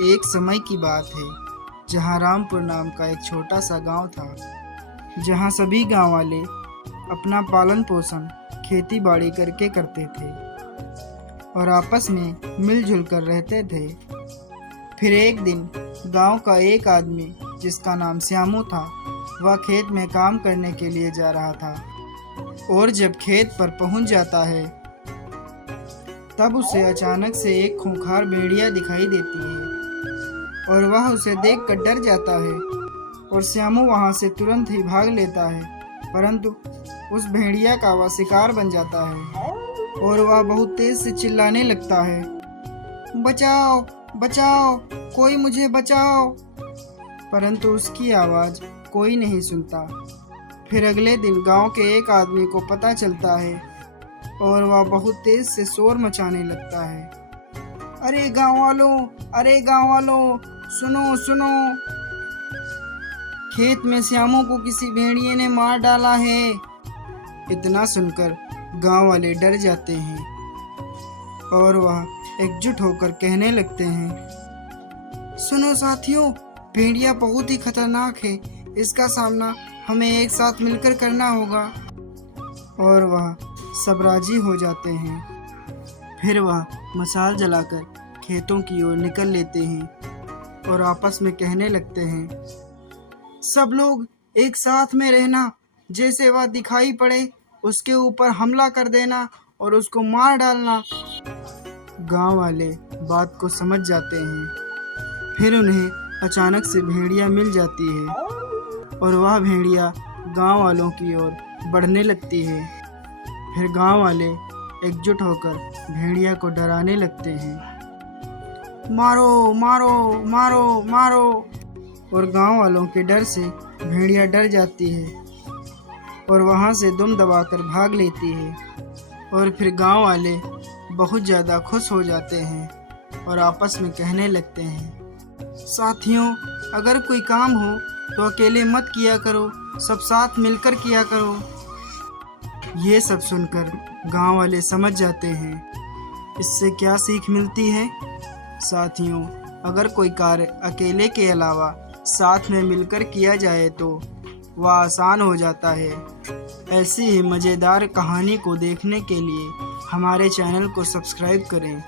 एक समय की बात है जहाँ रामपुर नाम का एक छोटा सा गांव था, जहाँ सभी गांव वाले अपना पालन पोषण खेती बाड़ी करके करते थे और आपस में मिलजुल कर रहते थे। फिर एक दिन गांव का एक आदमी जिसका नाम श्यामू था, वह खेत में काम करने के लिए जा रहा था और जब खेत पर पहुंच जाता है तब उसे अचानक से एक खूंखार भेड़िया दिखाई देती है और वह उसे देखकर डर जाता है और श्यामू वहां से तुरंत ही भाग लेता है, परंतु उस भेड़िया का वह शिकार बन जाता है और वह बहुत तेज से चिल्लाने लगता है, बचाओ बचाओ, कोई मुझे बचाओ। परंतु उसकी आवाज़ कोई नहीं सुनता। फिर अगले दिन गांव के एक आदमी को पता चलता है और वह बहुत तेज से शोर मचाने लगता है, अरे गांव वालों, सुनो सुनो, खेत में श्यामू को किसी भेड़िए ने मार डाला है। इतना सुनकर गांव वाले डर जाते हैं और वह एकजुट होकर कहने लगते हैं, सुनो साथियों, भेड़िया बहुत ही खतरनाक है, इसका सामना हमें एक साथ मिलकर करना होगा। और वह सब राजी हो जाते हैं। फिर वह मशाल जलाकर खेतों की ओर निकल लेते हैं और आपस में कहने लगते हैं, सब लोग एक साथ में रहना, जैसे वह दिखाई पड़े उसके ऊपर हमला कर देना और उसको मार डालना। गांव वाले बात को समझ जाते हैं। फिर उन्हें अचानक से भेड़िया मिल जाती है और वह भेड़िया गांव वालों की ओर बढ़ने लगती है। फिर गांव वाले एकजुट होकर भेड़िया को डराने लगते हैं, मारो मारो मारो मारो। और गांव वालों के डर से भेड़िया डर जाती है और वहां से दुम दबाकर भाग लेती है। और फिर गांव वाले बहुत ज़्यादा खुश हो जाते हैं और आपस में कहने लगते हैं, साथियों, अगर कोई काम हो तो अकेले मत किया करो, सब साथ मिलकर किया करो। ये सब सुनकर गांव वाले समझ जाते हैं इससे क्या सीख मिलती है। साथियों, अगर कोई कार्य अकेले के अलावा साथ में मिलकर किया जाए तो वह आसान हो जाता है। ऐसी ही मज़ेदार कहानी को देखने के लिए हमारे चैनल को सब्सक्राइब करें।